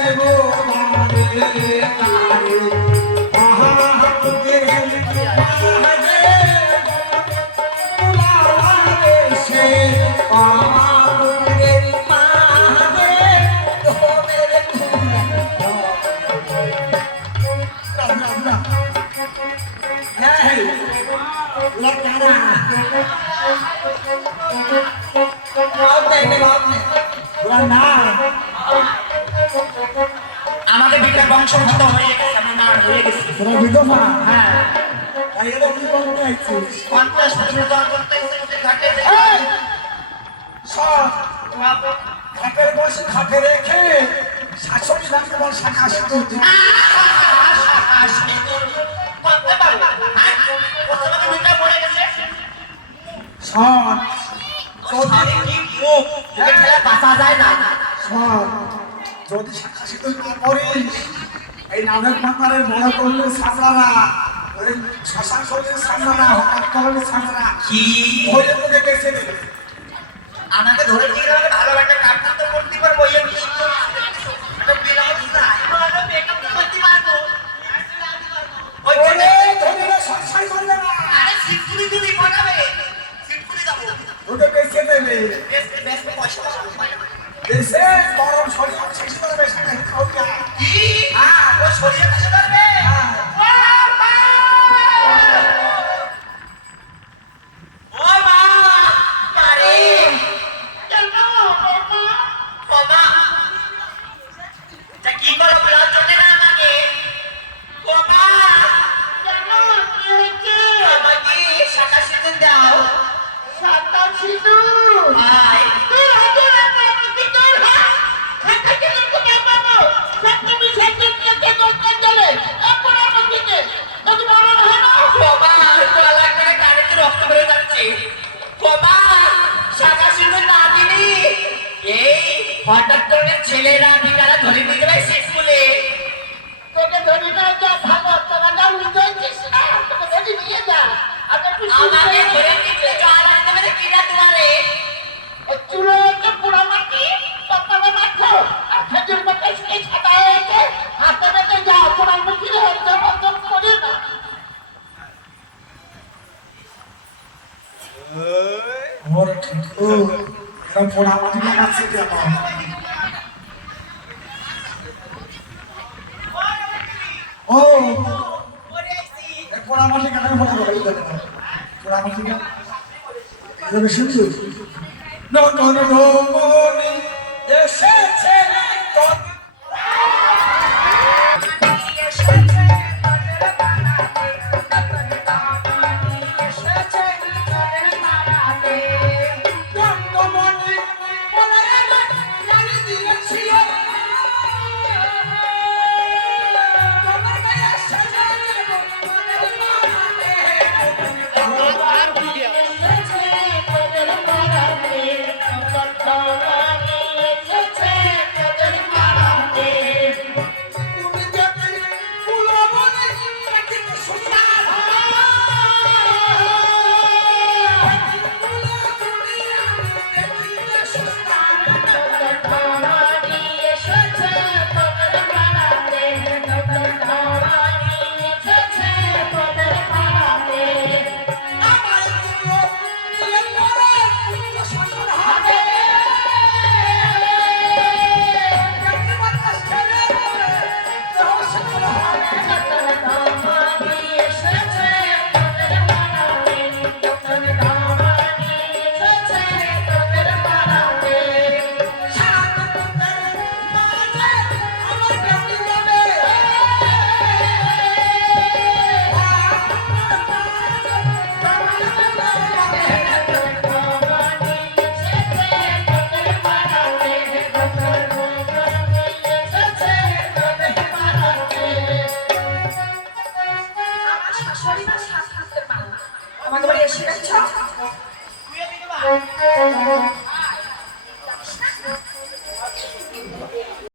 দেবো মারে তারে আহা হাতে মারে লালে সে আমাদের মারে তোদের আমাদের বিটা বংশগত হয়ে গেছে, আমার মা হয়ে গেছে। তোরা বিধবা? হ্যাঁ। তাই এরা কি করতে আইছিস? 50 বছর দর করতে এসে ঘাটে সব ঘাটের বসে ঘাটে রেখে শাশুড়ি নামে বল শাখা শুধু শোন যদি শাখা শুধু না করিস এই নামের ব্যাপারের বড় করলে সামলারা ওই শ্মশান করলে সামলারা হঠাৎ করলে সামলারা কি হয়ে তোকে বেঁচে দেবে। আমাকে ধরে নিয়ে গেলে ভালো একটা কাম তো করতে পারবো, এই আমি একটা বিলাও দিলাই ভালো মেকআপ করতে পারবো। ওই ওরে ধরে সংসার করবে না, আরে সিটকুলি দিবি পাঠাবে, সিটকুলি দাও তোকে বেঁচে দেবে। বেশ বেশ পয়সা পাবো, দেশে গরম শরীর শেষ করবে সেটা খাওয়া কি হ্যাঁ ও শরীরে কাছে করবে। ও মা আরে কেন বাবা তা কি করে ব্লাউজ চটে না আমাকে বাবা কেন কি হচ্ছে আমাকে শাখা সিঁদুর দাও, শাখা সিঁদুর আয় তুই হাতে রাখতে তুই তোর হাত শাখা সিঁদুর কোথায় পাবো? সপ্তমী সেদিন নিয়ে দোকান চলে এখন আমার দিকে যদি বড় হয় না বাবা গলা করে কানে রক্ত বের যাচ্ছে বাবা শাখা সিঁদুর না দিনি এই হঠাৎ করে ছেলেরা দিকারা ধরে নিয়ে যাবে স্কুলে তোকে ধরে নিয়ে যা ভালো তোরা না উঠেছিস না তোকে ধরে নিয়ে যা আমাকে ধরে নিয়ে যা লাগতে পারে কিনা তোমারে চুলো একটা পোড়া মাটি কপালে মাখো আর খেজুর পাতা শুকিয়ে ছাটা হয়েছে হাতে বেঁধে যাও পোড়া মুখি হচ্ছে বন্ধন করি না ওরে ঠিক ও সব পোড়া মাটি লাগাচ্ছে কেন? ও পোড়া মাটি কেন ফটো করে দেবে? পোড়া মাটি কেন দেবে? শুনছো নো নো নো নো মনি এসেছে তোর আমাকে বলে এসে গেছ